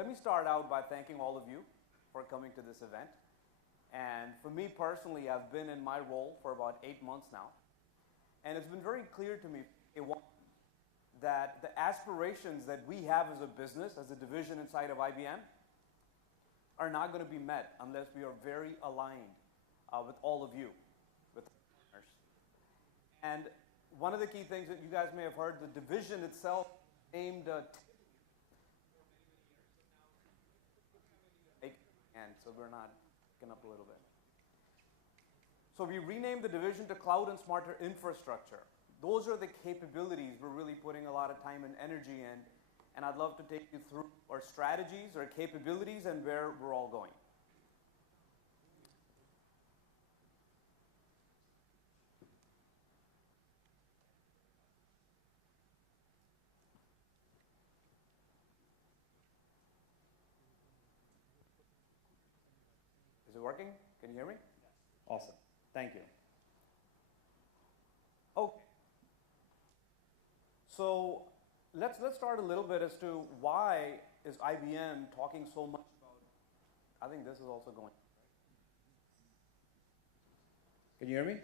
let me start out by thanking all of you for coming to this event. And for me personally, I've been in my role for about 8 months now. And it's been very clear to me that the aspirations that we have as a business, as a division inside of IBM, are not going to be met unless we are very aligned with all of you, with partners. And one of the key things that you guys may have heard, the division itself aimed and so we're not picking up a little bit. So we renamed the division to Cloud and Smarter Infrastructure. Those are the capabilities we're really putting a lot of time and energy in, and I'd love to take you through our strategies, our capabilities, and where we're all going. Is it working? Can you hear me? Yes. Awesome. Thank you. Okay. So let's start a little bit as to why is IBM talking so much about, I think this is also going. Can you hear me?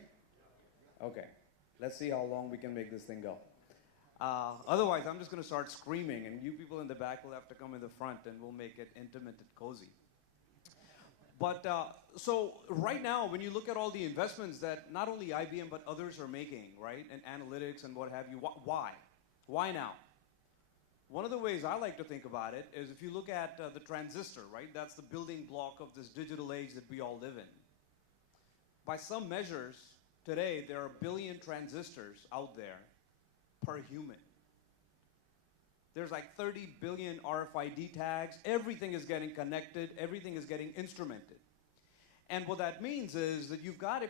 Okay. Let's see how long we can make this thing go. Otherwise, I'm just going to start screaming, and you people in the back will have to come in the front, and we'll make it intimate and cozy. But so right now, when you look at all the investments that not only IBM but others are making, right, and analytics and what have you, why? Why now? One of the ways I like to think about it is if you look at the transistor, right, that's the building block of this digital age that we all live in. By some measures, today there are 1 billion transistors out there per human. There's like 30 billion RFID tags. Everything is getting connected. Everything is getting instrumented. And what that means is that if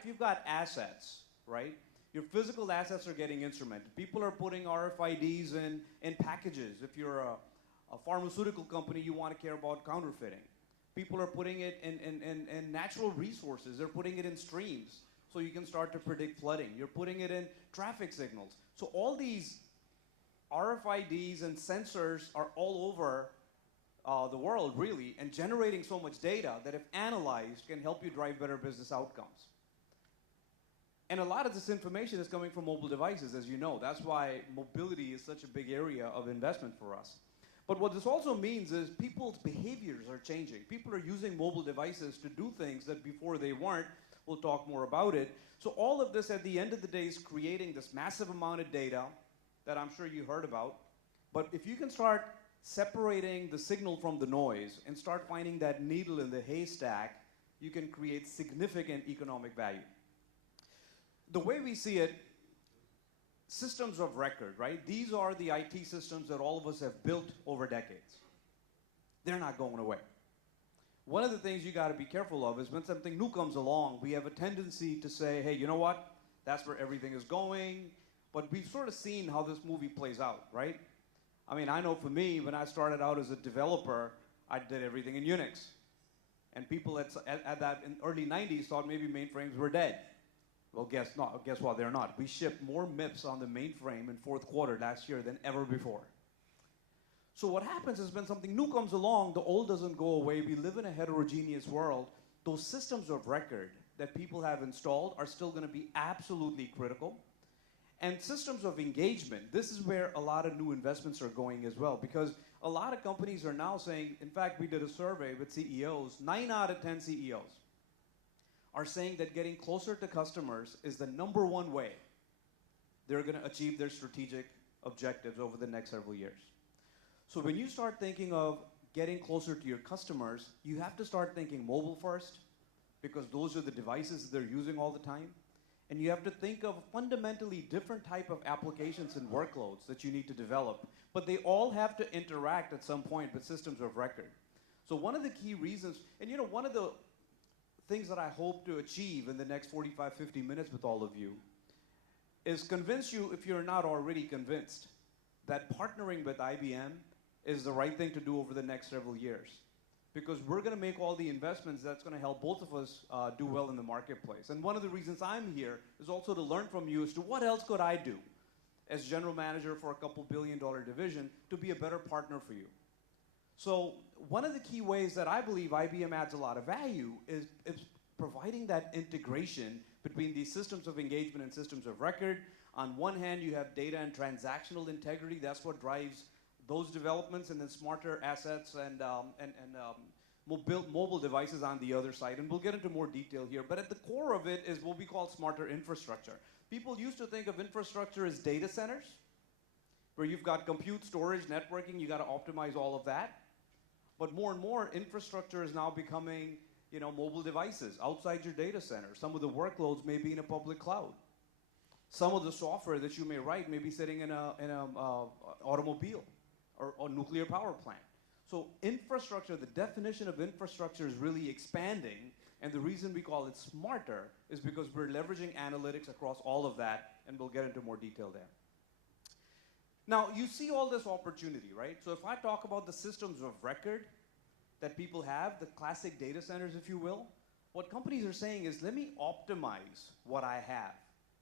you've got assets, right, your physical assets are getting instrumented. People are putting RFIDs in packages. If you're a pharmaceutical company, you want to care about counterfeiting. People are putting it in natural resources. They're putting it in streams so you can start to predict flooding. You're putting it in traffic signals. So all these RFIDs and sensors are all over the world, really, and generating so much data that if analyzed can help you drive better business outcomes. And a lot of this information is coming from mobile devices, as you know. That's why mobility is such a big area of investment for us. But what this also means is people's behaviors are changing. People are using mobile devices to do things that before they weren't. We'll talk more about it. So all of this, at the end of the day, is creating this massive amount of data that I'm sure you heard about. But if you can start separating the signal from the noise and start finding that needle in the haystack, you can create significant economic value. The way we see it, systems of record, right? These are the IT systems that all of us have built over decades. They're not going away. One of the things you got to be careful of is when something new comes along, we have a tendency to say, hey, you know what? That's where everything is going. But we've sort of seen how this movie plays out, right? I mean, I know for me, when I started out as a developer, I did everything in Unix. And people at that in early 90s thought maybe mainframes were dead. Well, guess what? They're not. We shipped more MIPS on the mainframe in fourth quarter last year than ever before. So what happens is when something new comes along, the old doesn't go away. We live in a heterogeneous world. Those systems of record that people have installed are still going to be absolutely critical. And systems of engagement, this is where a lot of new investments are going as well, because a lot of companies are now saying, in fact, we did a survey with CEOs, 9 out of 10 CEOs are saying that getting closer to customers is the #1 way they're going to achieve their strategic objectives over the next several years. So when you start thinking of getting closer to your customers, you have to start thinking mobile first, because those are the devices they're using all the time. And you have to think of fundamentally different type of applications and workloads that you need to develop. But they all have to interact at some point with systems of record. So one of the key reasons, and you know, one of the things that I hope to achieve in the next 45, 50 minutes with all of you is convince you, if you're not already convinced, that partnering with IBM is the right thing to do over the next several years. Because we're going to make all the investments that's going to help both of us do well in the marketplace. And one of the reasons I'm here is also to learn from you as to what else could I do as general manager for a couple $1 billion division to be a better partner for you. So one of the key ways that I believe IBM adds a lot of value is providing that integration between these systems of engagement and systems of record. On one hand, you have data and transactional integrity. That's what drives those developments, and then smarter assets and mobile devices on the other side. And we'll get into more detail here. But at the core of it is what we call smarter infrastructure. People used to think of infrastructure as data centers, where you've got compute, storage, networking. You got to optimize all of that. But more and more, infrastructure is now becoming, mobile devices outside your data center. Some of the workloads may be in a public cloud. Some of the software that you may write may be sitting in an automobile or nuclear power plant. So infrastructure, the definition of infrastructure is really expanding, and the reason we call it smarter is because we're leveraging analytics across all of that, and we'll get into more detail there. Now, you see all this opportunity, right? So if I talk about the systems of record that people have, the classic data centers, if you will, what companies are saying is, let me optimize what I have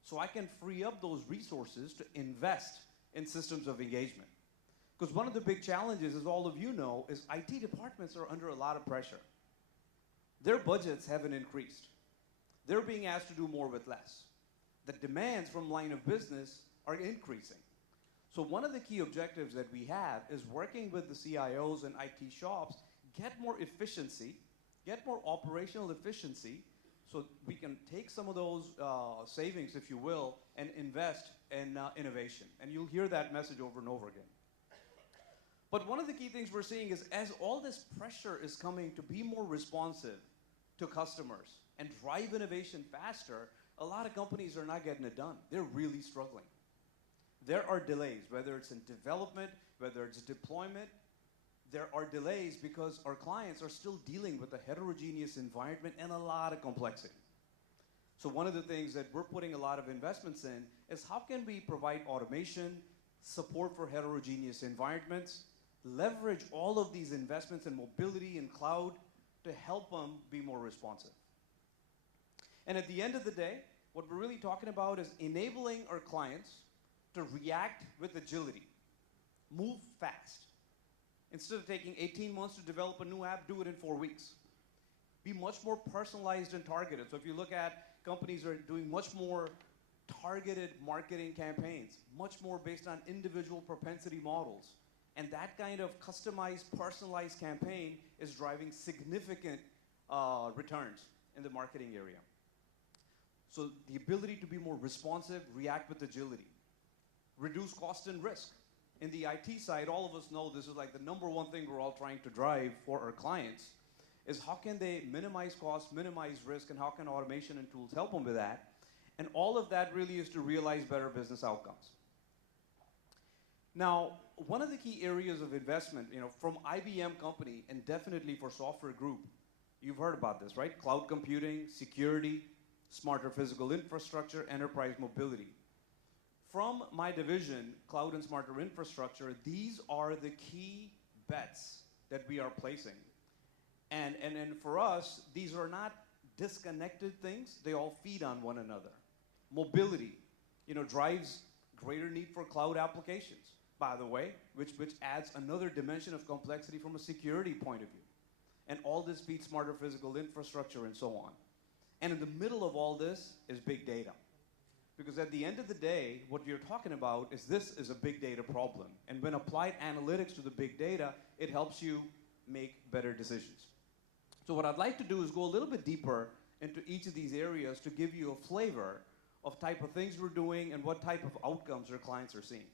so I can free up those resources to invest in systems of engagement. Because one of the big challenges, as all of you know, is IT departments are under a lot of pressure. Their budgets haven't increased. They're being asked to do more with less. The demands from line of business are increasing. So one of the key objectives that we have is working with the CIOs and IT shops, get more efficiency, get more operational efficiency, so we can take some of those savings, if you will, and invest in innovation. And you'll hear that message over and over again. But one of the key things we're seeing is as all this pressure is coming to be more responsive to customers and drive innovation faster, a lot of companies are not getting it done. They're really struggling. There are delays, whether it's in development, whether it's deployment. There are delays because our clients are still dealing with a heterogeneous environment and a lot of complexity. So one of the things that we're putting a lot of investments in is how can we provide automation, support for heterogeneous environments, leverage all of these investments in mobility and cloud to help them be more responsive. And at the end of the day, what we're really talking about is enabling our clients to react with agility, move fast. Instead of taking 18 months to develop a new app, do it in 4 weeks. Be much more personalized and targeted. So if you look at companies that are doing much more targeted marketing campaigns, much more based on individual propensity models. And that kind of customized, personalized campaign is driving significant returns in the marketing area. So the ability to be more responsive, react with agility, reduce cost and risk. In the IT side, all of us know this is like the number one thing we're all trying to drive for our clients is how can they minimize cost, minimize risk, and how can automation and tools help them with that? And all of that really is to realize better business outcomes. Now, one of the key areas of investment, from IBM company and definitely for software group, you've heard about this, right? Cloud computing, security, smarter physical infrastructure, enterprise mobility. From my division, cloud and smarter infrastructure, these are the key bets that we are placing. And for us, these are not disconnected things. They all feed on one another. Mobility, drives greater need for cloud applications, by the way, which adds another dimension of complexity from a security point of view. And all this feeds smarter physical infrastructure and so on. And in the middle of all this is big data. Because at the end of the day, what you're talking about is this is a big data problem. And when applied analytics to the big data, it helps you make better decisions. So what I'd like to do is go a little bit deeper into each of these areas to give you a flavor of type of things we're doing and what type of outcomes our clients are seeing.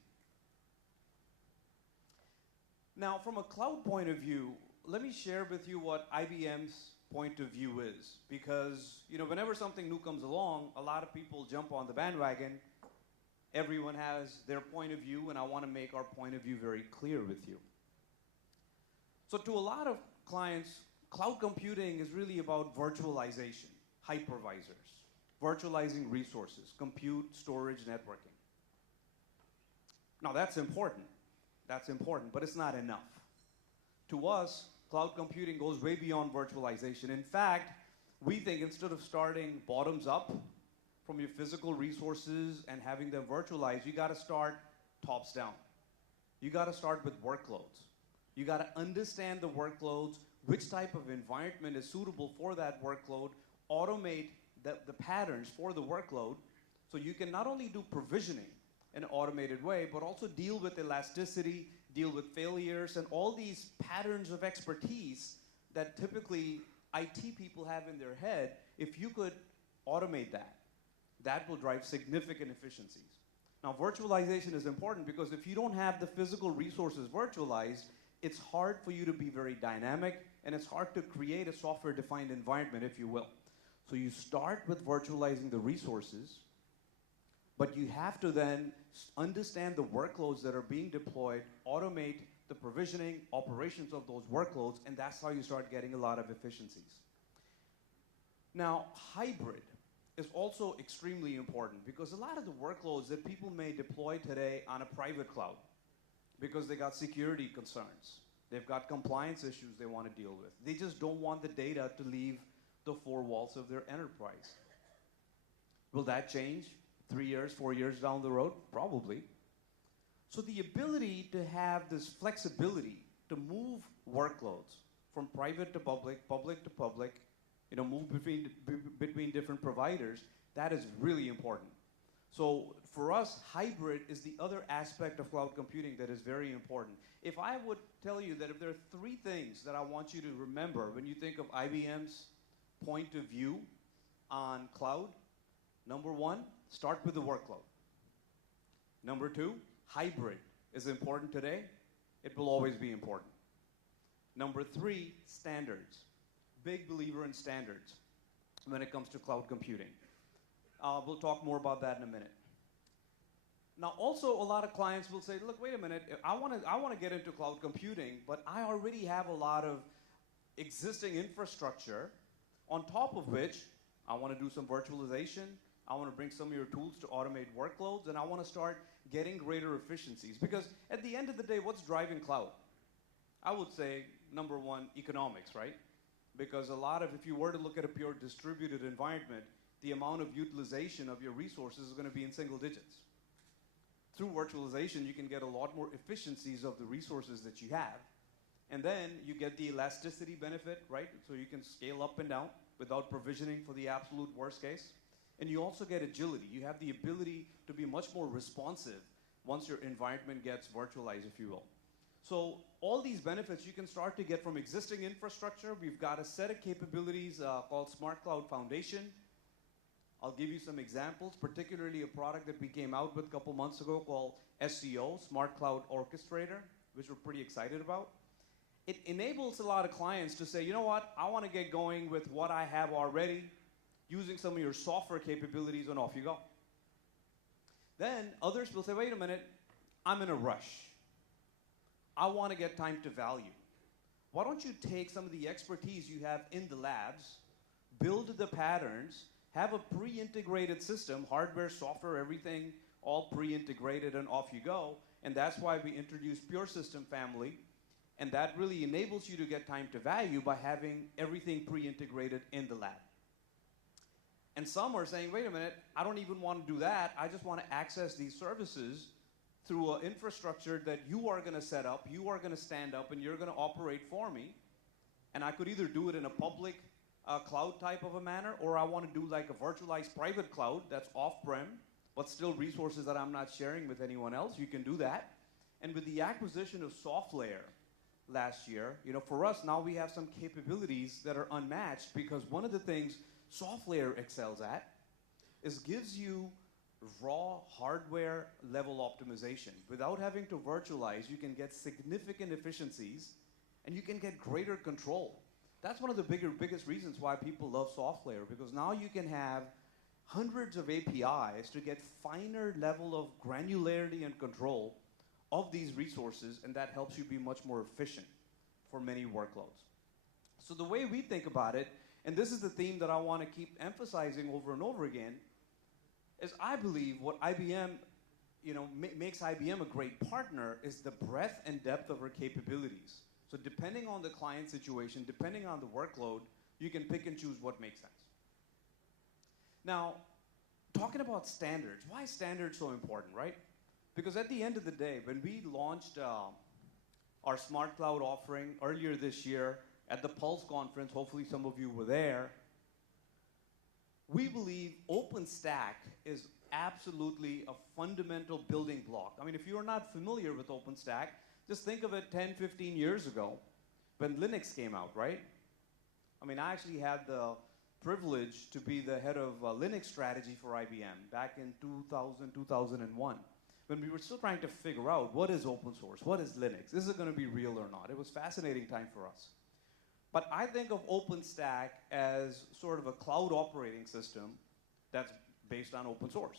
Now, from a cloud point of view, let me share with you what IBM's point of view is. Because, whenever something new comes along, a lot of people jump on the bandwagon. Everyone has their point of view, and I want to make our point of view very clear with you. So to a lot of clients, cloud computing is really about virtualization, hypervisors, virtualizing resources, compute, storage, networking. Now, that's important. That's important, but it's not enough. To us, cloud computing goes way beyond virtualization. In fact, we think instead of starting bottoms up from your physical resources and having them virtualized, you got to start tops down. You got to start with workloads. You got to understand the workloads, which type of environment is suitable for that workload, automate the patterns for the workload, so you can not only do provisioning in an automated way, but also deal with elasticity, deal with failures, and all these patterns of expertise that typically IT people have in their head. If you could automate that, that will drive significant efficiencies. Now, virtualization is important because if you don't have the physical resources virtualized, it's hard for you to be very dynamic, and it's hard to create a software-defined environment, if you will. So you start with virtualizing the resources, but you have to then understand the workloads that are being deployed, automate the provisioning, operations of those workloads, and that's how you start getting a lot of efficiencies. Now, hybrid is also extremely important because a lot of the workloads that people may deploy today on a private cloud, because they got security concerns, they've got compliance issues they want to deal with. They just don't want the data to leave the four walls of their enterprise. Will that change 3 years, 4 years down the road? Probably. So the ability to have this flexibility to move workloads from private to public, public to public, move between different providers, that is really important. So for us, hybrid is the other aspect of cloud computing that is very important. If I would tell you that if there are 3 things that I want you to remember when you think of IBM's point of view on cloud, number 1, start with the workload. Number 2, hybrid is important today. It will always be important. Number 3, standards. Big believer in standards when it comes to cloud computing. We'll talk more about that in a minute. Now, also, a lot of clients will say, look, wait a minute, I want to get into cloud computing, but I already have a lot of existing infrastructure, on top of which I want to do some virtualization, I want to bring some of your tools to automate workloads, and I want to start getting greater efficiencies. Because at the end of the day, what's driving cloud? I would say, number 1, economics, right? Because if you were to look at a pure distributed environment, the amount of utilization of your resources is going to be in single digits. Through virtualization, you can get a lot more efficiencies of the resources that you have. And then you get the elasticity benefit, right? So you can scale up and down without provisioning for the absolute worst case. And you also get agility. You have the ability to be much more responsive once your environment gets virtualized, if you will. So all these benefits you can start to get from existing infrastructure. We've got a set of capabilities called Smart Cloud Foundation. I'll give you some examples, particularly a product that we came out with a couple months ago called SCO, Smart Cloud Orchestrator, which we're pretty excited about. It enables a lot of clients to say, you know what, I want to get going with what I have already, using some of your software capabilities, and off you go. Then others will say, wait a minute, I'm in a rush. I want to get time to value. Why don't you take some of the expertise you have in the labs, build the patterns, have a pre-integrated system, hardware, software, everything, all pre-integrated, and off you go. And that's why we introduced Pure System Family. And that really enables you to get time to value by having everything pre-integrated in the lab. And some are saying, wait a minute, I don't even want to do that. I just want to access these services through an infrastructure that you are going to set up, you are going to stand up, and you're going to operate for me. And I could either do it in a public cloud type of a manner, or I want to do like a virtualized private cloud that's off-prem, but still resources that I'm not sharing with anyone else. You can do that. And with the acquisition of SoftLayer last year, for us now we have some capabilities that are unmatched, because one of the things SoftLayer excels at is gives you raw hardware level optimization. Without having to virtualize, you can get significant efficiencies and you can get greater control. That's one of the biggest reasons why people love SoftLayer, because now you can have hundreds of APIs to get finer level of granularity and control of these resources, and that helps you be much more efficient for many workloads. So the way we think about it, and this is the theme that I want to keep emphasizing over and over again, is I believe what IBM, makes IBM a great partner is the breadth and depth of our capabilities. So depending on the client situation, depending on the workload, you can pick and choose what makes sense. Now, talking about standards, why is standards so important, right? Because at the end of the day, when we launched our smart cloud offering earlier this year at the Pulse conference. Hopefully some of you were there. We believe OpenStack is absolutely a fundamental building block. I mean, if you're not familiar with OpenStack, just think of it 10, 15 years ago when Linux came out, right? I mean, I actually had the privilege to be the head of Linux strategy for IBM back in 2000, 2001, when we were still trying to figure out what is open source, what is Linux, is it going to be real or not? It was a fascinating time for us. But I think of OpenStack as sort of a cloud operating system that's based on open source.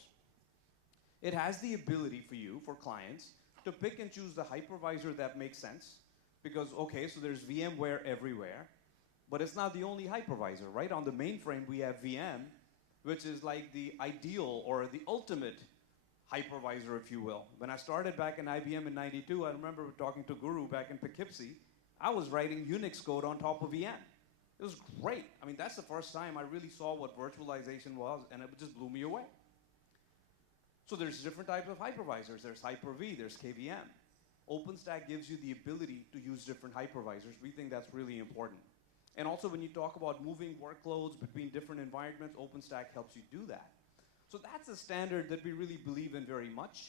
It has the ability for you, for clients, to pick and choose the hypervisor that makes sense, because, okay, so there's VMware everywhere, but it's not the only hypervisor, right? On the mainframe, we have VM, which is like the ideal or the ultimate hypervisor, if you will. When I started back in IBM in '92, I remember talking to Guru back in Poughkeepsie. I was writing Unix code on top of VM. It was great. I mean, that's the first time I really saw what virtualization was, and it just blew me away. So there's different types of hypervisors. There's Hyper-V, there's KVM. OpenStack gives you the ability to use different hypervisors. We think that's really important. And also when you talk about moving workloads between different environments, OpenStack helps you do that. So that's a standard that we really believe in very much.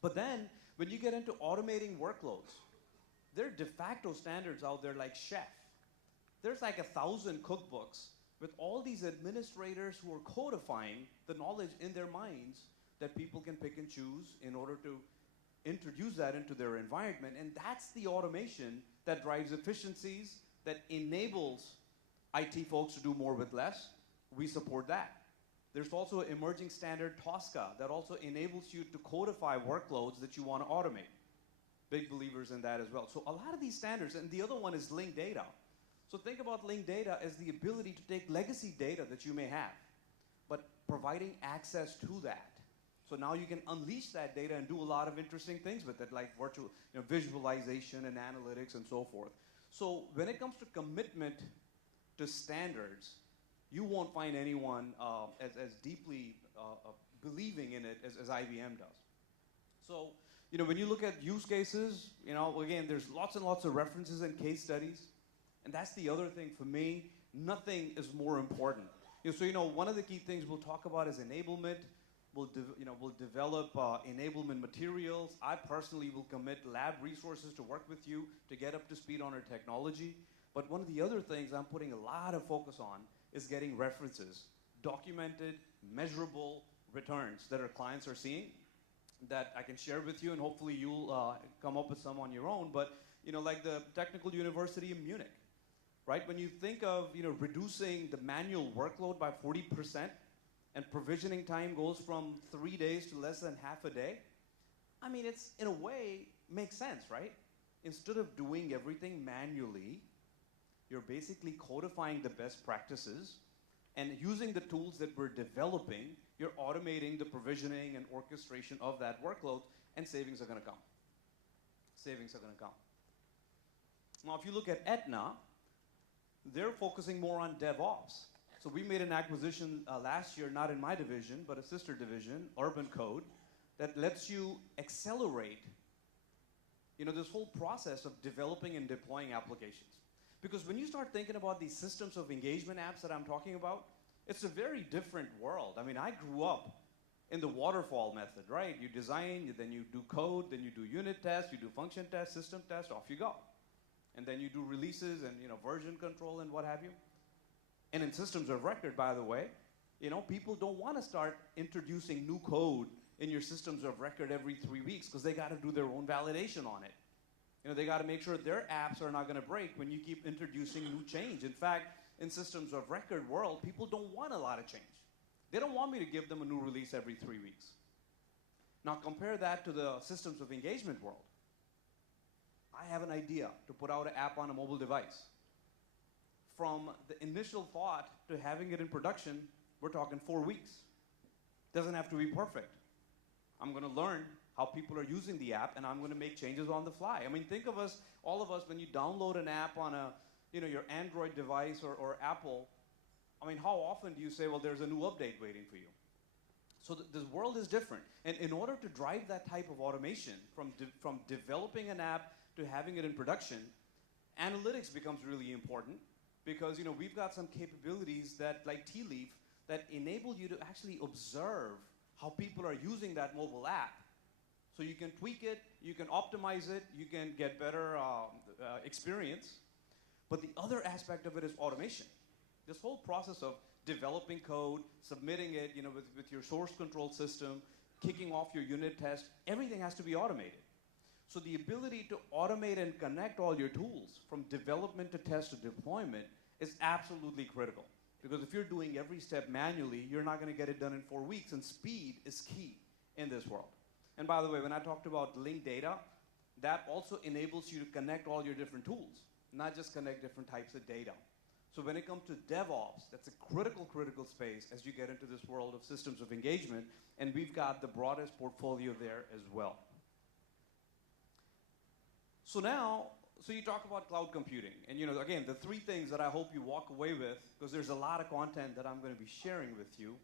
But then, when you get into automating workloads, there are de facto standards out there like Chef. There's like 1,000 cookbooks with all these administrators who are codifying the knowledge in their minds that people can pick and choose in order to introduce that into their environment. And that's the automation that drives efficiencies, that enables IT folks to do more with less. We support that. There's also an emerging standard, Tosca, that also enables you to codify workloads that you want to automate. Big believers in that as well. So a lot of these standards, and the other one is linked data. So think about linked data as the ability to take legacy data that you may have, but providing access to that. So now you can unleash that data and do a lot of interesting things with it, like virtual, visualization and analytics and so forth. So when it comes to commitment to standards, you won't find anyone as deeply believing in it as IBM does. So, when you look at use cases, again, there's lots and lots of references and case studies. And that's the other thing for me. Nothing is more important. So, one of the key things we'll talk about is enablement. We'll develop enablement materials. I personally will commit lab resources to work with you to get up to speed on our technology. But one of the other things I'm putting a lot of focus on is getting references, documented, measurable returns that our clients are seeing that I can share with you, and hopefully you'll come up with some on your own. But like the Technical University in Munich, right? When you think of reducing the manual workload by 40%, and provisioning time goes from 3 days to less than half a day, I mean, it's in a way makes sense, right? Instead of doing everything manually, you're basically codifying the best practices, and using the tools that we're developing, you're automating the provisioning and orchestration of that workload, and savings are going to come. Savings are going to come. Now, if you look at Aetna, they're focusing more on DevOps. So we made an acquisition last year, not in my division, but a sister division, Urban Code, that lets you accelerate this whole process of developing and deploying applications. Because when you start thinking about these systems of engagement apps that I'm talking about, it's a very different world. I mean, I grew up in the waterfall method, right? You design, then you do code, then you do unit tests, you do function tests, system tests, off you go. And then you do releases and version control and what have you. And in systems of record, by the way, people don't want to start introducing new code in your systems of record every 3 weeks because they got to do their own validation on it. They got to make sure their apps are not going to break when you keep introducing new change. In fact, in systems of record world, people don't want a lot of change. They don't want me to give them a new release every 3 weeks. Now compare that to the systems of engagement world. I have an idea to put out an app on a mobile device. From the initial thought to having it in production, we're talking 4 weeks. Doesn't have to be perfect. I'm going to learn how people are using the app, and I'm going to make changes on the fly. I mean, think of us, all of us, when you download an app on your Android device or Apple, I mean, how often do you say, well, there's a new update waiting for you? So the world is different. And in order to drive that type of automation, from developing an app to having it in production, analytics becomes really important because we've got some capabilities that, like Tea Leaf, that enable you to actually observe how people are using that mobile app. So you can tweak it, you can optimize it, you can get better experience. But the other aspect of it is automation. This whole process of developing code, submitting it with your source control system, kicking off your unit test, everything has to be automated. So the ability to automate and connect all your tools from development to test to deployment is absolutely critical. Because if you're doing every step manually, you're not going to get it done in 4 weeks, and speed is key in this world. And by the way, when I talked about linked data, that also enables you to connect all your different tools, not just connect different types of data. So when it comes to DevOps, that's a critical space as you get into this world of systems of engagement, and we've got the broadest portfolio there as well. So now, you talk about cloud computing, and again, the 3 things that I hope you walk away with, because there's a lot of content that I'm going to be sharing with you,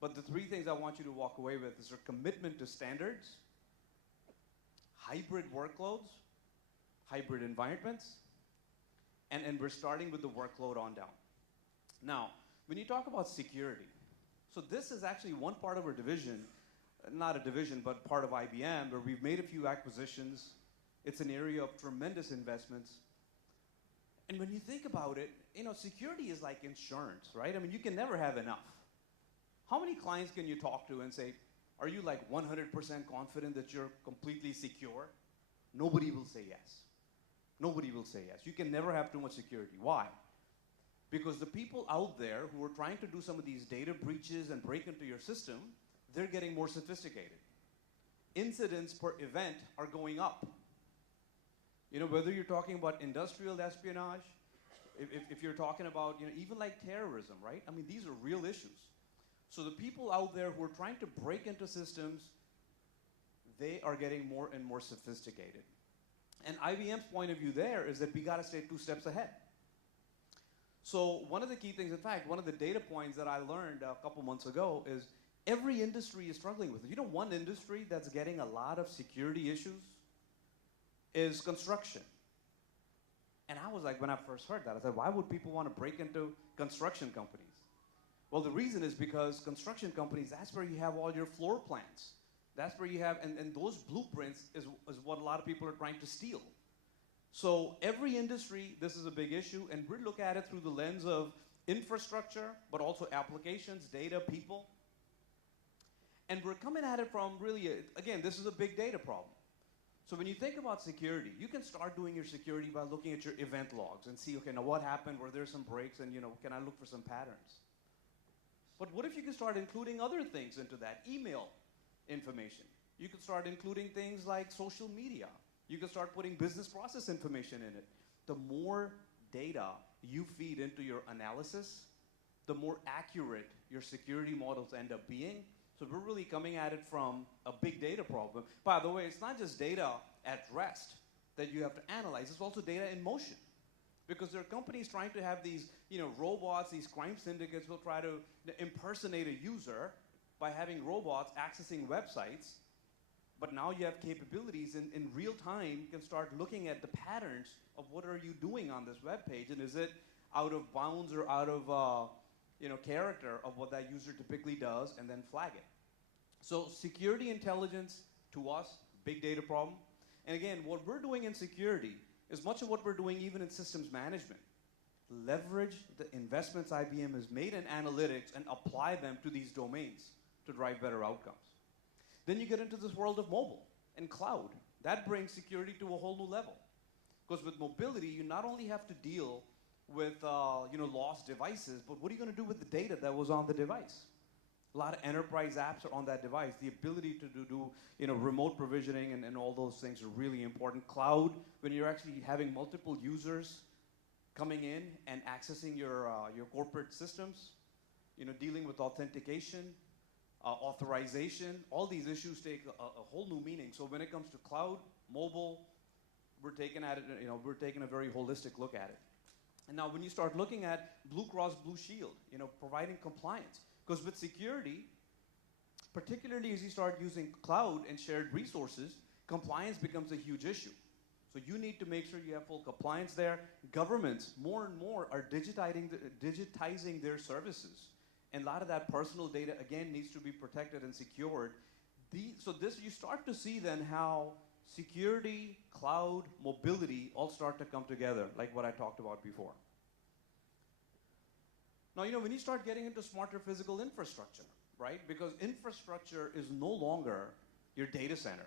but the 3 things I want you to walk away with is our commitment to standards, hybrid workloads, hybrid environments, and we're starting with the workload on down. Now, when you talk about security, so this is actually one part of our division, not a division, but part of IBM, where we've made a few acquisitions. It's an area of tremendous investments. And when you think about it, security is like insurance, right? I mean, you can never have enough. How many clients can you talk to and say, are you like 100% confident that you're completely secure? Nobody will say yes. Nobody will say yes. You can never have too much security. Why? Because the people out there who are trying to do some of these data breaches and break into your system, they're getting more sophisticated. Incidents per event are going up. Whether you're talking about industrial espionage, if you're talking about, even like terrorism, right? I mean, these are real issues. So the people out there who are trying to break into systems, they are getting more and more sophisticated. And IBM's point of view there is that we got to stay 2 steps ahead. So one of the key things, in fact, one of the data points that I learned a couple months ago is every industry is struggling with it. One industry that's getting a lot of security issues is construction. And I was like, when I first heard that, I said, why would people want to break into construction companies? Well, the reason is because construction companies, that's where you have all your floor plans. That's where you have, and those blueprints is what a lot of people are trying to steal. So every industry, this is a big issue, and we look at it through the lens of infrastructure, but also applications, data, people. And we're coming at it from really, again, this is a big data problem. So when you think about security, you can start doing your security by looking at your event logs and see, okay, now what happened? Were there some breaks? And can I look for some patterns? But what if you can start including other things into that? Email information. You could start including things like social media. You can start putting business process information in it. The more data you feed into your analysis, the more accurate your security models end up being. So we're really coming at it from a big data problem. By the way, it's not just data at rest that you have to analyze, it's also data in motion. Because there are companies trying to have these robots, these crime syndicates will try to impersonate a user by having robots accessing websites. But now you have capabilities in real time, you can start looking at the patterns of what are you doing on this web page, and is it out of bounds or out of character of what that user typically does, and then flag it. So security intelligence, to us, big data problem. And again, what we're doing in security is much of what we're doing even in systems management. Leverage the investments IBM has made in analytics and apply them to these domains to drive better outcomes. Then you get into this world of mobile and cloud. That brings security to a whole new level. Because with mobility, you not only have to deal with lost devices, but what are you going to do with the data that was on the device? A lot of enterprise apps are on that device. The ability to do remote provisioning and all those things are really important. Cloud, when you're actually having multiple users coming in and accessing your corporate systems, dealing with authentication, authorization, all these issues take a whole new meaning. So when it comes to cloud, mobile, we're taking at it, we're taking a very holistic look at it. And now when you start looking at Blue Cross Blue Shield, providing compliance, because with security, particularly as you start using cloud and shared resources, compliance becomes a huge issue. So you need to make sure you have full compliance there. Governments, more and more, are digitizing their services. And a lot of that personal data, again, needs to be protected and secured. So this, you start to see then how security, cloud, mobility all start to come together, like what I talked about before. Now, when you start getting into smarter physical infrastructure, right? Because infrastructure is no longer your data center.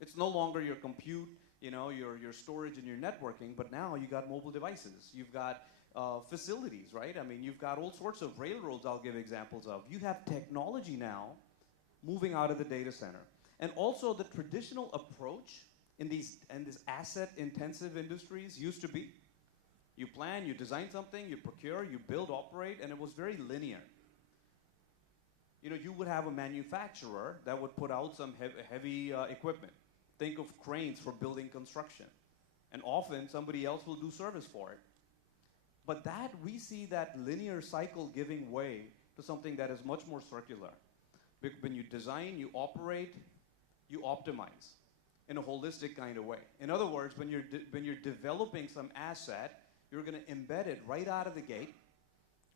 It's no longer your compute, your storage and your networking, but now you got mobile devices. You've got facilities, right? I mean, you've got all sorts of railroads I'll give examples of. You have technology now moving out of the data center. And also the traditional approach in these asset-intensive industries used to be, you plan, you design something, you procure, you build, operate, and it was very linear. You would have a manufacturer that would put out some heavy equipment. Think of cranes for building construction. And often somebody else will do service for it. But we see that linear cycle giving way to something that is much more circular. When you design, you operate, you optimize in a holistic kind of way. In other words, when you're developing some asset, you're going to embed it right out of the gate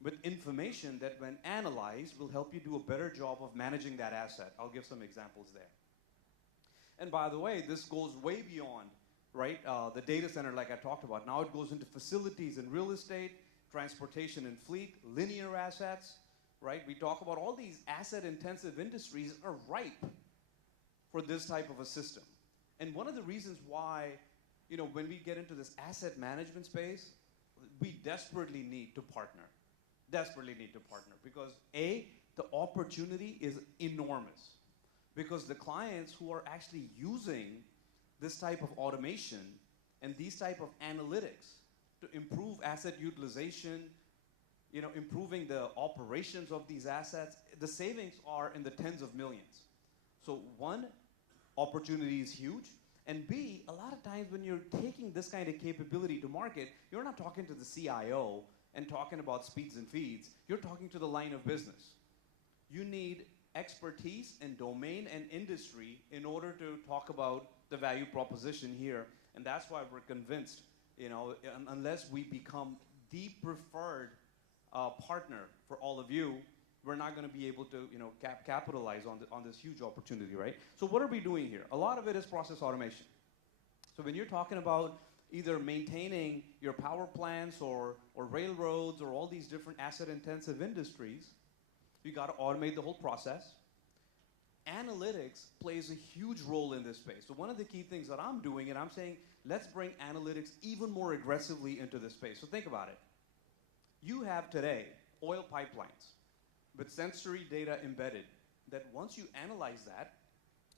with information that when analyzed will help you do a better job of managing that asset. I'll give some examples there. And by the way, this goes way beyond, right, the data center like I talked about. Now it goes into facilities and real estate, transportation and fleet, linear assets, right? We talk about all these asset-intensive industries are ripe for this type of a system. And one of the reasons why, when we get into this asset management space, we desperately need to partner. Desperately need to partner because the opportunity is enormous. Because the clients who are actually using this type of automation and these type of analytics to improve asset utilization, improving the operations of these assets, the savings are in the tens of millions. So one, opportunity is huge. And B, a lot of times when you're taking this kind of capability to market, you're not talking to the CIO and talking about speeds and feeds. You're talking to the line of business. You need expertise in domain and industry in order to talk about the value proposition here. And that's why we're convinced, unless we become the preferred partner for all of you, we're not going to be able to capitalize on this huge opportunity, right? So what are we doing here? A lot of it is process automation. So when you're talking about either maintaining your power plants or railroads or all these different asset-intensive industries, you got to automate the whole process. Analytics plays a huge role in this space. So one of the key things that I'm doing, and I'm saying, let's bring analytics even more aggressively into this space. So think about it. You have today oil pipelines with sensory data embedded that once you analyze that,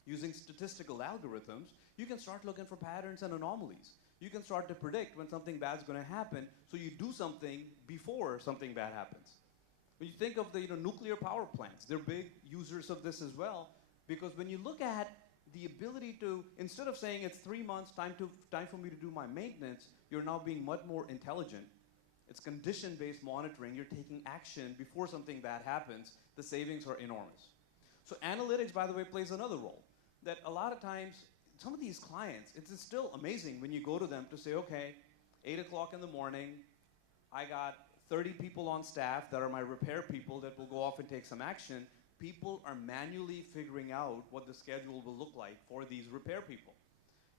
using statistical algorithms, you can start looking for patterns and anomalies. You can start to predict when something bad is going to happen, so you do something before something bad happens. When you think of the nuclear power plants, they're big users of this as well, because when you look at the ability to, instead of saying it's 3 months, time for me to do my maintenance, you're now being much more intelligent. It's condition-based monitoring. You're taking action before something bad happens. The savings are enormous. So analytics, by the way, plays another role. That a lot of times, some of these clients, it's still amazing when you go to them to say, okay, 8 o'clock in the morning, I got 30 people on staff that are my repair people that will go off and take some action. People are manually figuring out what the schedule will look like for these repair people.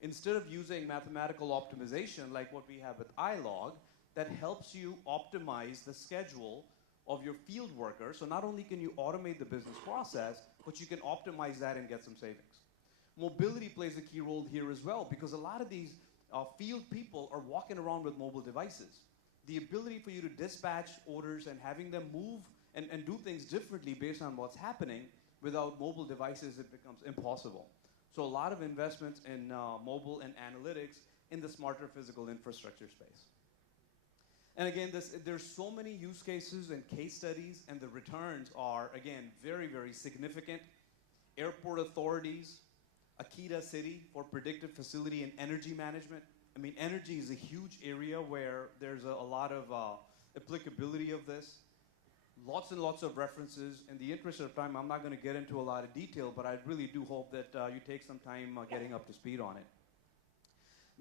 Instead of using mathematical optimization like what we have with iLog, that helps you optimize the schedule of your field workers. So not only can you automate the business process, but you can optimize that and get some savings. Mobility plays a key role here as well, because a lot of these field people are walking around with mobile devices. The ability for you to dispatch orders and having them move and do things differently based on what's happening without mobile devices, it becomes impossible. So a lot of investments in mobile and analytics in the smarter physical infrastructure space. And again, there's so many use cases and case studies, and the returns are, again, very, very significant. Airport authorities, Akita City for predictive facility and energy management. I mean, energy is a huge area where there's a lot of applicability of this. Lots and lots of references. In the interest of time, I'm not going to get into a lot of detail, but I really do hope that you take some time getting up to speed on it.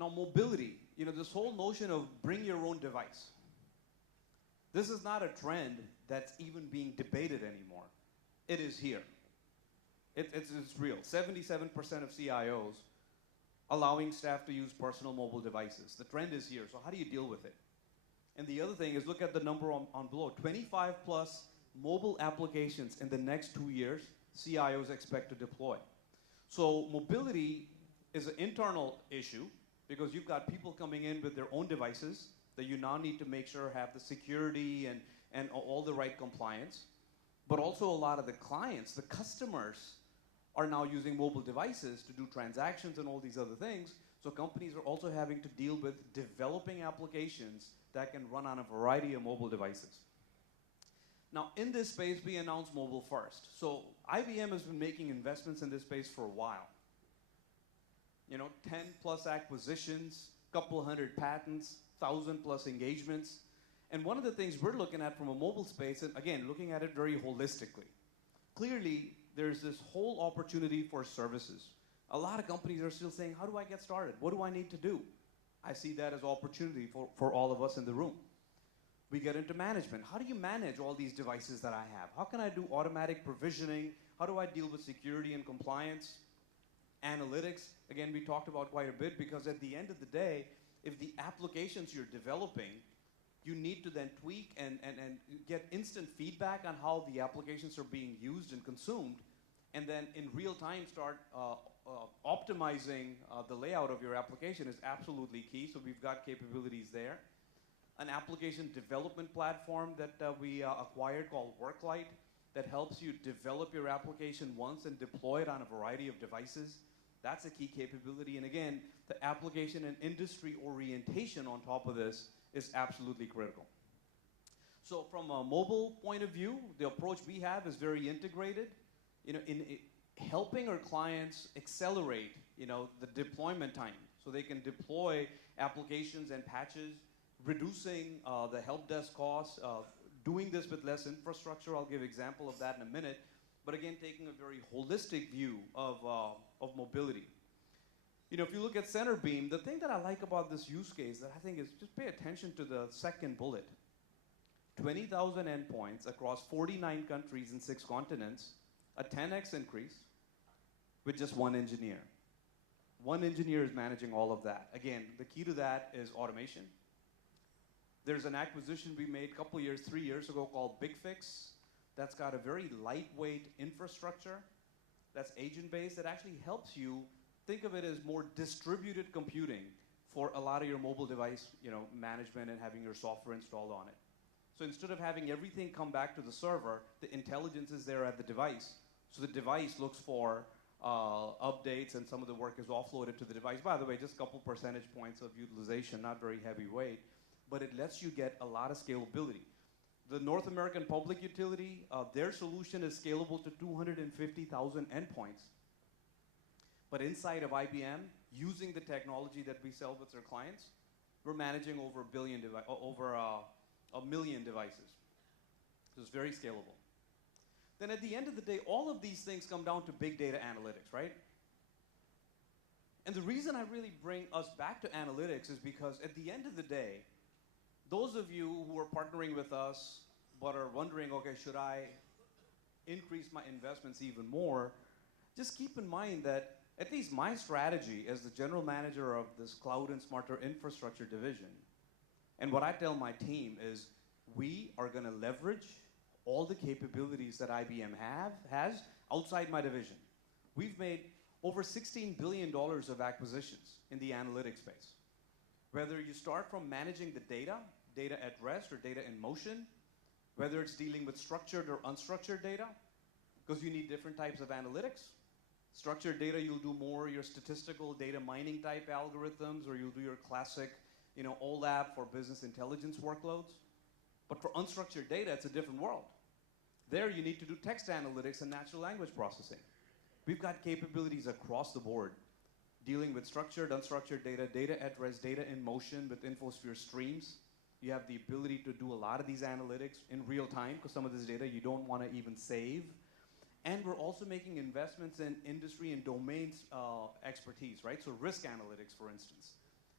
Now, mobility, this whole notion of bring your own device. This is not a trend that's even being debated anymore. It is here. It's real. 77% of CIOs allowing staff to use personal mobile devices. The trend is here, so how do you deal with it? And the other thing is, look at the number on below. 25 plus mobile applications in the next 2 years, CIOs expect to deploy. So mobility is an internal issue because you've got people coming in with their own devices that you now need to make sure have the security and all the right compliance. But also a lot of the clients, the customers, are now using mobile devices to do transactions and all these other things. So companies are also having to deal with developing applications that can run on a variety of mobile devices. Now, in this space, we announced mobile first. So IBM has been making investments in this space for a while. 10 plus acquisitions, couple hundred patents, 1,000 plus engagements. And one of the things we're looking at from a mobile space, and again, looking at it very holistically. Clearly, there's this whole opportunity for services. A lot of companies are still saying, how do I get started? What do I need to do? I see that as opportunity for all of us in the room. We get into management. How do you manage all these devices that I have? How can I do automatic provisioning? How do I deal with security and compliance? Analytics, again, we talked about quite a bit because at the end of the day, if the applications you're developing, you need to then tweak and get instant feedback on how the applications are being used and consumed, and then in real time start optimizing the layout of your application is absolutely key. So we've got capabilities there. An application development platform that we acquired called Worklight that helps you develop your application once and deploy it on a variety of devices. That's a key capability. And again, the application and industry orientation on top of this is absolutely critical. So from a mobile point of view, the approach we have is very integrated. In helping our clients accelerate, the deployment time so they can deploy applications and patches, reducing the help desk costs, doing this with less infrastructure. I'll give an example of that in a minute. But again, taking a very holistic view of mobility. If you look at Centerbeam, the thing that I like about this use case that I think is just pay attention to the second bullet. 20,000 endpoints across 49 countries and 6 continents, a 10x increase with just one engineer. One engineer is managing all of that. Again, the key to that is automation. There's an acquisition we made a couple years, 3 years ago called BigFix that's got a very lightweight infrastructure that's agent-based that actually helps you think of it as more distributed computing for a lot of your mobile device management and having your software installed on it. So instead of having everything come back to the server, the intelligence is there at the device. So the device looks for updates and some of the work is offloaded to the device. By the way, just a couple percentage points of utilization, not very heavy weight, but it lets you get a lot of scalability. The North American Public Utility, their solution is scalable to 250,000 endpoints. But inside of IBM, using the technology that we sell with their clients, we're managing over a million devices. So it's very scalable. Then at the end of the day, all of these things come down to big data analytics, right? And the reason I really bring us back to analytics is because at the end of the day, those of you who are partnering with us but are wondering, okay, should I increase my investments even more? Just keep in mind that at least my strategy as the general manager of this Cloud and Smarter Infrastructure division, and what I tell my team is we are going to leverage all the capabilities that IBM has outside my division. We've made over $16 billion of acquisitions in the analytics space. Whether you start from managing the data at rest or data in motion, whether it's dealing with structured or unstructured data, because you need different types of analytics. Structured data, you'll do more your statistical data mining type algorithms, or you'll do your classic, OLAP for business intelligence workloads. But for unstructured data, it's a different world. There you need to do text analytics and natural language processing. We've got capabilities across the board, dealing with structured, unstructured data, data at rest, data in motion with InfoSphere streams. You have the ability to do a lot of these analytics in real time, because some of this data you don't want to even save. And we're also making investments in industry and domains expertise, right? So risk analytics, for instance.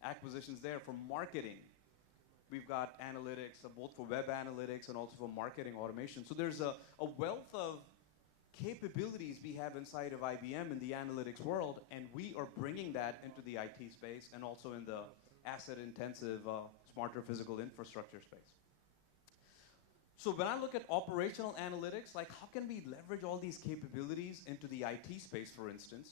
acquisitions there. For marketing, we've got analytics, both for web analytics and also for marketing automation. So there's a wealth of capabilities we have inside of IBM in the analytics world, and we are bringing that into the IT space and also in the asset-intensive, smarter physical infrastructure space. So when I look at operational analytics, like how can we leverage all these capabilities into the IT space, for instance?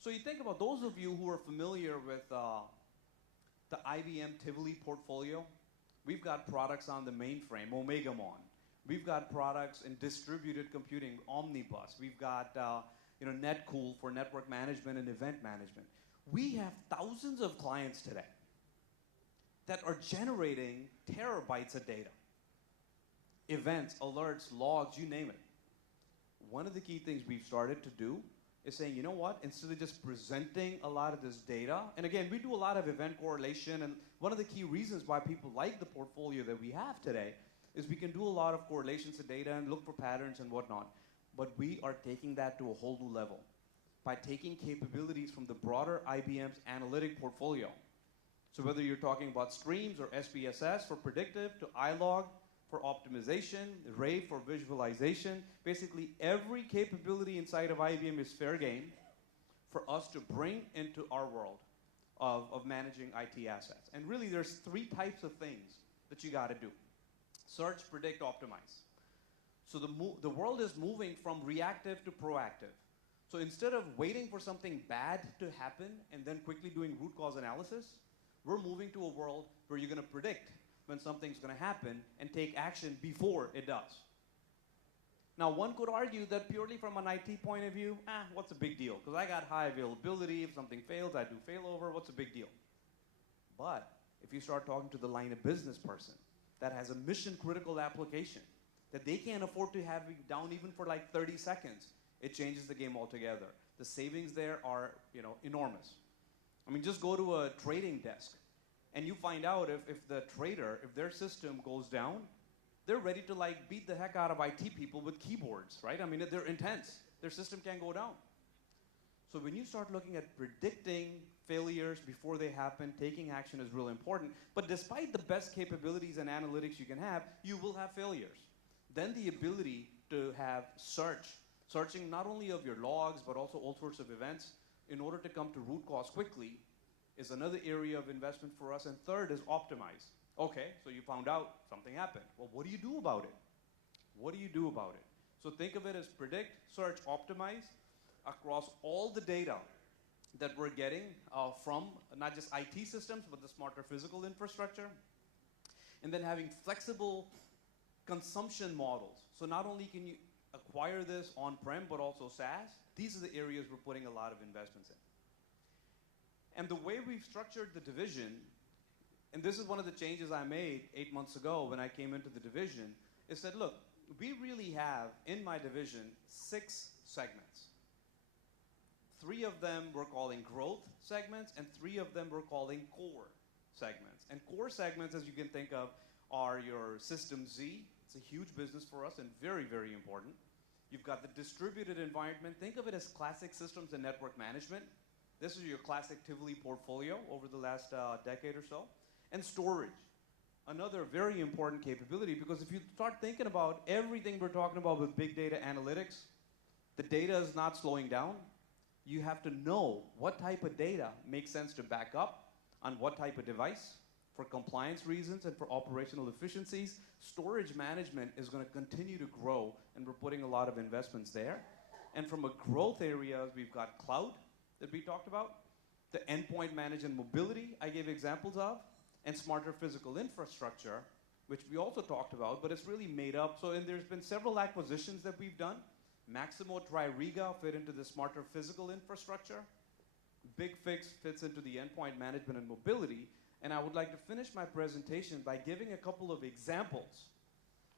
So you think about those of you who are familiar with the IBM Tivoli portfolio. We've got products on the mainframe, Omegamon. We've got products in distributed computing, Omnibus. We've got Netcool for network management and event management. We have thousands of clients today that are generating terabytes of data. Events, alerts, logs, you name it. One of the key things we've started to do is saying, you know what, instead of just presenting a lot of this data, and again, we do a lot of event correlation, and one of the key reasons why people like the portfolio that we have today is we can do a lot of correlations of data and look for patterns and whatnot. But we are taking that to a whole new level by taking capabilities from the broader IBM's analytic portfolio. So whether you're talking about streams or SPSS for predictive, to iLog for optimization, Ray for visualization, basically every capability inside of IBM is fair game for us to bring into our world of managing IT assets. And really there's three types of things that you got to do. Search, predict, optimize. So the world is moving from reactive to proactive. So instead of waiting for something bad to happen and then quickly doing root cause analysis, we're moving to a world where you're going to predict when something's going to happen and take action before it does. Now, one could argue that purely from an IT point of view, what's a big deal? Because I got high availability. If something fails, I do failover. What's a big deal? But if you start talking to the line of business person that has a mission-critical application that they can't afford to have down even for like 30 seconds, it changes the game altogether. The savings there are enormous. I mean, just go to a trading desk, and you find out if the trader, if their system goes down, they're ready to like beat the heck out of IT people with keyboards, right? I mean, they're intense. Their system can't go down. So when you start looking at predicting failures before they happen, taking action is really important. But despite the best capabilities and analytics you can have, you will have failures. Then the ability to have searching not only of your logs, but also all sorts of events in order to come to root cause quickly is another area of investment for us. And third is optimize. Okay, so you found out something happened. Well, what do you do about it? What do you do about it? So think of it as predict, search, optimize across all the data that we're getting from not just IT systems, but the smarter physical infrastructure. And then having flexible consumption models. So not only can you acquire this on-prem, but also SaaS. These are the areas we're putting a lot of investments in. And the way we've structured the division, and this is one of the changes I made 8 months ago when I came into the division, is that, look, we really have, in my division, 6 segments. 3 of them we're calling growth segments, and 3 of them we're calling core segments. And core segments, as you can think of, are your System Z. It's a huge business for us and very, very important. You've got the distributed environment. Think of it as classic systems and network management. This is your classic Tivoli portfolio over the last decade or so. And storage, another very important capability, because if you start thinking about everything we're talking about with big data analytics, the data is not slowing down. You have to know what type of data makes sense to back up on what type of device for compliance reasons and for operational efficiencies. Storage management is going to continue to grow, and we're putting a lot of investments there. And from a growth area, we've got cloud that we talked about, the endpoint management mobility I gave examples of, and smarter physical infrastructure, which we also talked about, but it's really made up. So and there's been several acquisitions that we've done. Maximo Tririga fit into the smarter physical infrastructure. Big Fix fits into the endpoint management and mobility. And I would like to finish my presentation by giving a couple of examples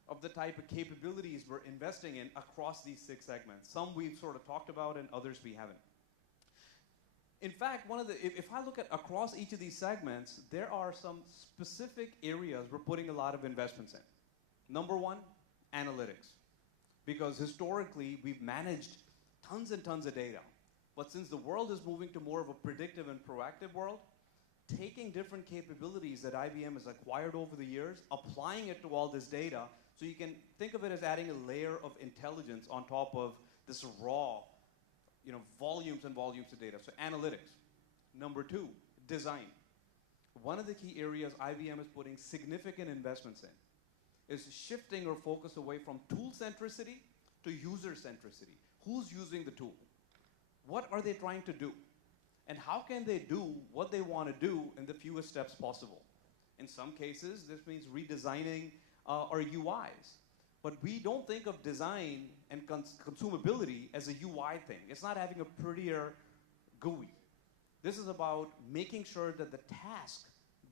of the type of capabilities we're investing in across these 6 segments. Some we've sort of talked about and others we haven't. In fact, if I look at across each of these segments, there are some specific areas we're putting a lot of investments in. Number 1, analytics. Because historically, we've managed tons and tons of data. But since the world is moving to more of a predictive and proactive world, taking different capabilities that IBM has acquired over the years, applying it to all this data, so you can think of it as adding a layer of intelligence on top of this raw, volumes and volumes of data. So analytics. Number two, design. One of the key areas IBM is putting significant investments in is shifting our focus away from tool centricity to user centricity. Who's using the tool? What are they trying to do? And how can they do what they want to do in the fewest steps possible? In some cases, this means redesigning our UIs. But we don't think of design and consumability as a UI thing. It's not having a prettier GUI. This is about making sure that the task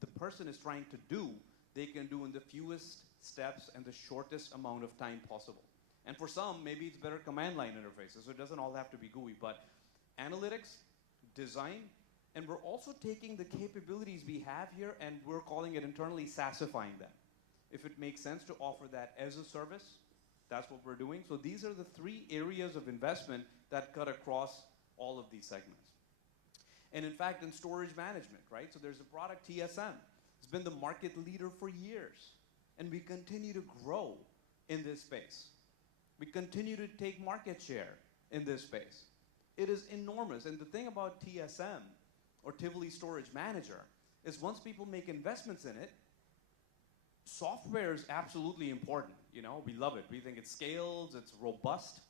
the person is trying to do, they can do in the fewest steps and the shortest amount of time possible. And for some, maybe it's better command line interfaces, so it doesn't all have to be GUI, but analytics, design, and we're also taking the capabilities we have here and we're calling it internally SaaSifying them. If it makes sense to offer that as a service, that's what we're doing. So these are the three areas of investment that cut across all of these segments. And in fact, in storage management, right? So there's a product, TSM. It's been the market leader for years. And we continue to grow in this space. We continue to take market share in this space. It is enormous. And the thing about TSM, or Tivoli Storage Manager, is once people make investments in it, software is absolutely important. We love it. We think it scales, it's robust,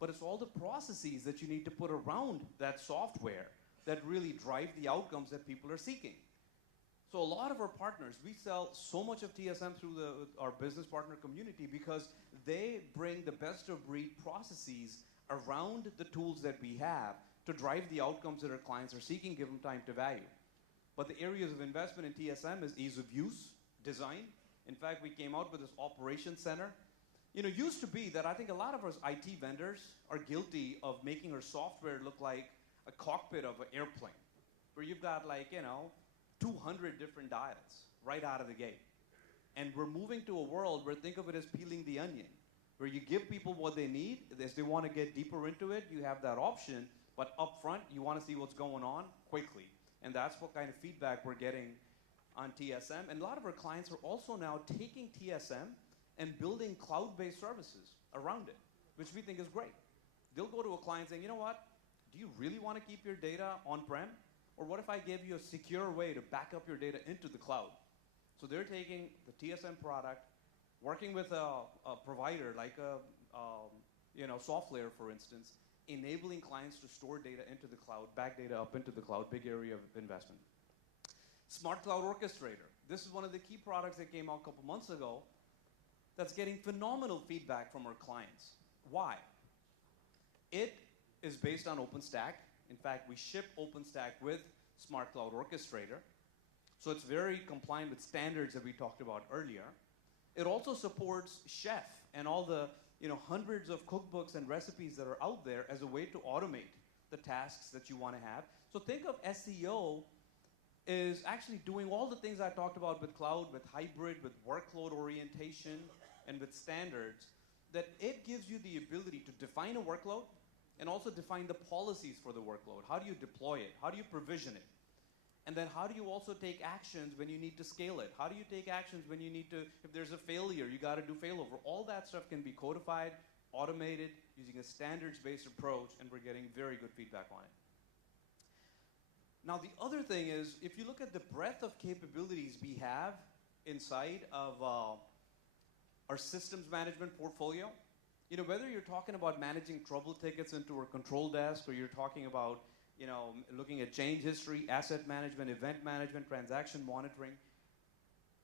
but it's all the processes that you need to put around that software that really drive the outcomes that people are seeking. So a lot of our partners, we sell so much of TSM through our business partner community because they bring the best of breed processes around the tools that we have to drive the outcomes that our clients are seeking, give them time to value. But the areas of investment in TSM is ease of use, design. In fact, we came out with this operations center. Used to be that I think a lot of our IT vendors are guilty of making our software look like a cockpit of an airplane, where you've got 200 different dials right out of the gate. And we're moving to a world where think of it as peeling the onion, where you give people what they need. As they want to get deeper into it, you have that option, but up front, you want to see what's going on quickly. And that's what kind of feedback we're getting on TSM. And a lot of our clients are also now taking TSM and building cloud-based services around it, which we think is great. They'll go to a client saying, you know what? Do you really want to keep your data on-prem? Or what if I gave you a secure way to back up your data into the cloud? So they're taking the TSM product, working with a provider like a SoftLayer, for instance, enabling clients to store data into the cloud, back data up into the cloud, big area of investment. Smart Cloud Orchestrator. This is one of the key products that came out a couple months ago that's getting phenomenal feedback from our clients. Why? It is based on OpenStack. In fact, we ship OpenStack with Smart Cloud Orchestrator. So it's very compliant with standards that we talked about earlier. It also supports Chef and all the hundreds of cookbooks and recipes that are out there as a way to automate the tasks that you want to have. So think of SEO is actually doing all the things I talked about with cloud, with hybrid, with workload orientation, and with standards, that it gives you the ability to define a workload and also define the policies for the workload. How do you deploy it? How do you provision it? And then how do you also take actions when you need to scale it? How do you take actions when you need to, if there's a failure, you got to do failover. All that stuff can be codified, automated, using a standards-based approach, and we're getting very good feedback on it. Now, the other thing is, if you look at the breadth of capabilities we have inside of our systems management portfolio, whether you're talking about managing trouble tickets into our control desk, or you're talking about looking at change history, asset management, event management, transaction monitoring,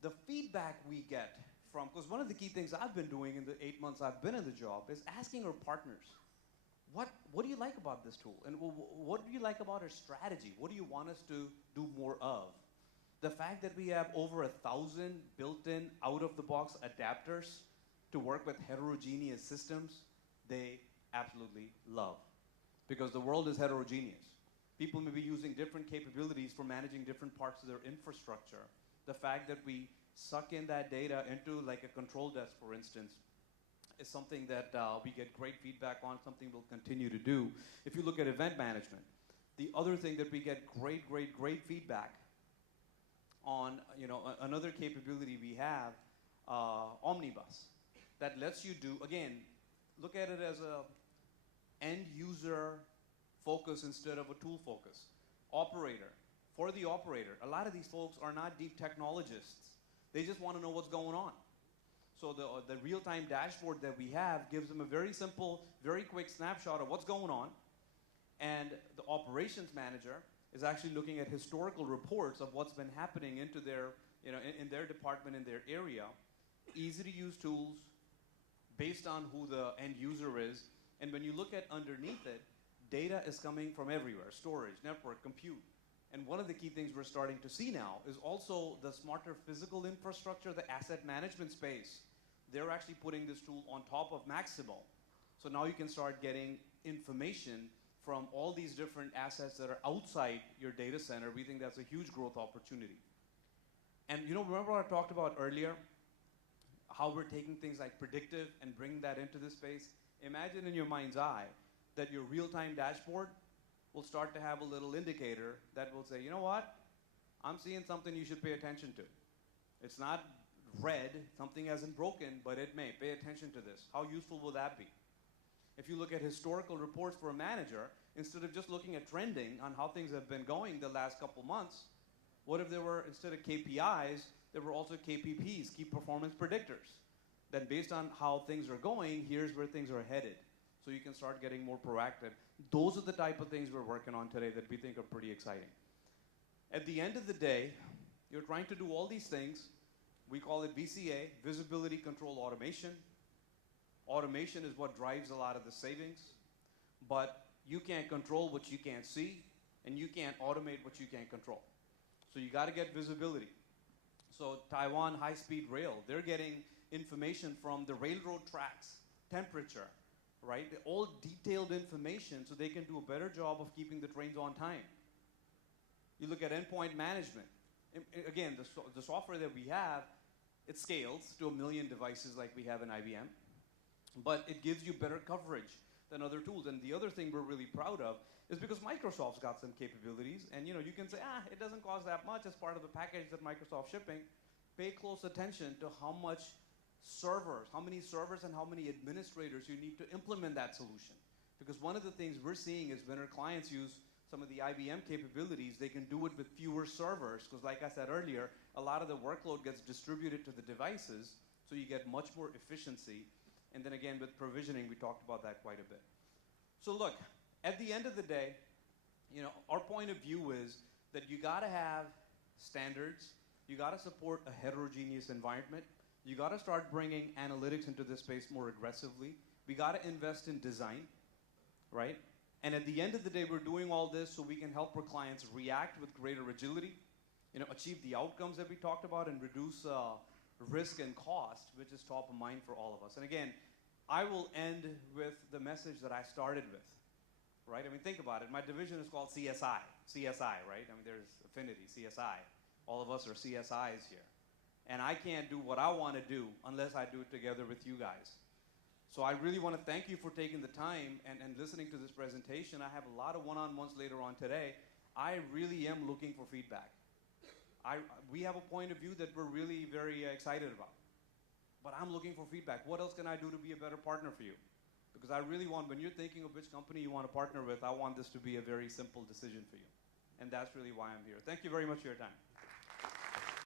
the feedback we get from, because one of the key things I've been doing in the 8 months I've been in the job is asking our partners, what do you like about this tool? And what do you like about our strategy? What do you want us to do more of? The fact that we have over 1,000 built-in, out-of-the-box adapters to work with heterogeneous systems, they absolutely love. Because the world is heterogeneous. People may be using different capabilities for managing different parts of their infrastructure. The fact that we suck in that data into like a control desk, for instance, is something that we get great feedback on, something we'll continue to do. If you look at event management, the other thing that we get great feedback on, another capability we have, Omnibus, that lets you do, again, look at it as a end user focus instead of a tool focus. Operator, for the operator, a lot of these folks are not deep technologists. They just want to know what's going on. So the real-time dashboard that we have gives them a very simple, very quick snapshot of what's going on. And the operations manager is actually looking at historical reports of what's been happening into their, in their department, in their area. Easy to use tools based on who the end user is. And when you look at underneath it, data is coming from everywhere: storage, network, compute. And one of the key things we're starting to see now is also the smarter physical infrastructure, the asset management space. They're actually putting this tool on top of Maximal. So now you can start getting information from all these different assets that are outside your data center. We think that's a huge growth opportunity. And remember what I talked about earlier? How we're taking things like predictive and bringing that into this space? Imagine in your mind's eye that your real-time dashboard will start to have a little indicator that will say, you know what? I'm seeing something you should pay attention to. It's not red, something hasn't broken, but it may. Pay attention to this. How useful will that be? If you look at historical reports for a manager, instead of just looking at trending on how things have been going the last couple months, what if there were, instead of KPIs, there were also KPPs, key performance predictors? Then based on how things are going, here's where things are headed. So you can start getting more proactive. Those are the type of things we're working on today that we think are pretty exciting. At the end of the day, you're trying to do all these things. We call it VCA, Visibility Control Automation. Automation is what drives a lot of the savings, but you can't control what you can't see, and you can't automate what you can't control. So you got to get visibility. So Taiwan High-Speed Rail, they're getting information from the railroad tracks, temperature, right? All detailed information so they can do a better job of keeping the trains on time. You look at endpoint management. Again, the software that we have, it scales to 1 million devices like we have in IBM, but it gives you better coverage than other tools. And the other thing we're really proud of is because Microsoft's got some capabilities, and you can say, it doesn't cost that much as part of the package that Microsoft's shipping. Pay close attention to how many servers and how many administrators you need to implement that solution. Because one of the things we're seeing is when our clients use some of the IBM capabilities, they can do it with fewer servers, because like I said earlier, a lot of the workload gets distributed to the devices, so you get much more efficiency. And then again, with provisioning, we talked about that quite a bit. So look, at the end of the day, our point of view is that you got to have standards, you got to support a heterogeneous environment, you got to start bringing analytics into this space more aggressively, we got to invest in design, right? And at the end of the day, we're doing all this so we can help our clients react with greater agility, achieve the outcomes that we talked about, and reduce risk and cost, which is top of mind for all of us. And again, I will end with the message that I started with, right? I mean, think about it. My division is called CSI, right? I mean, there's Affinity, CSI. All of us are CSIs here. And I can't do what I want to do unless I do it together with you guys. So I really want to thank you for taking the time and listening to this presentation. I have a lot of one-on-ones later on today. I really am looking for feedback. We have a point of view that we're really very excited about. But I'm looking for feedback. What else can I do to be a better partner for you? Because I really want, when you're thinking of which company you want to partner with, I want this to be a very simple decision for you. And that's really why I'm here. Thank you very much for your time.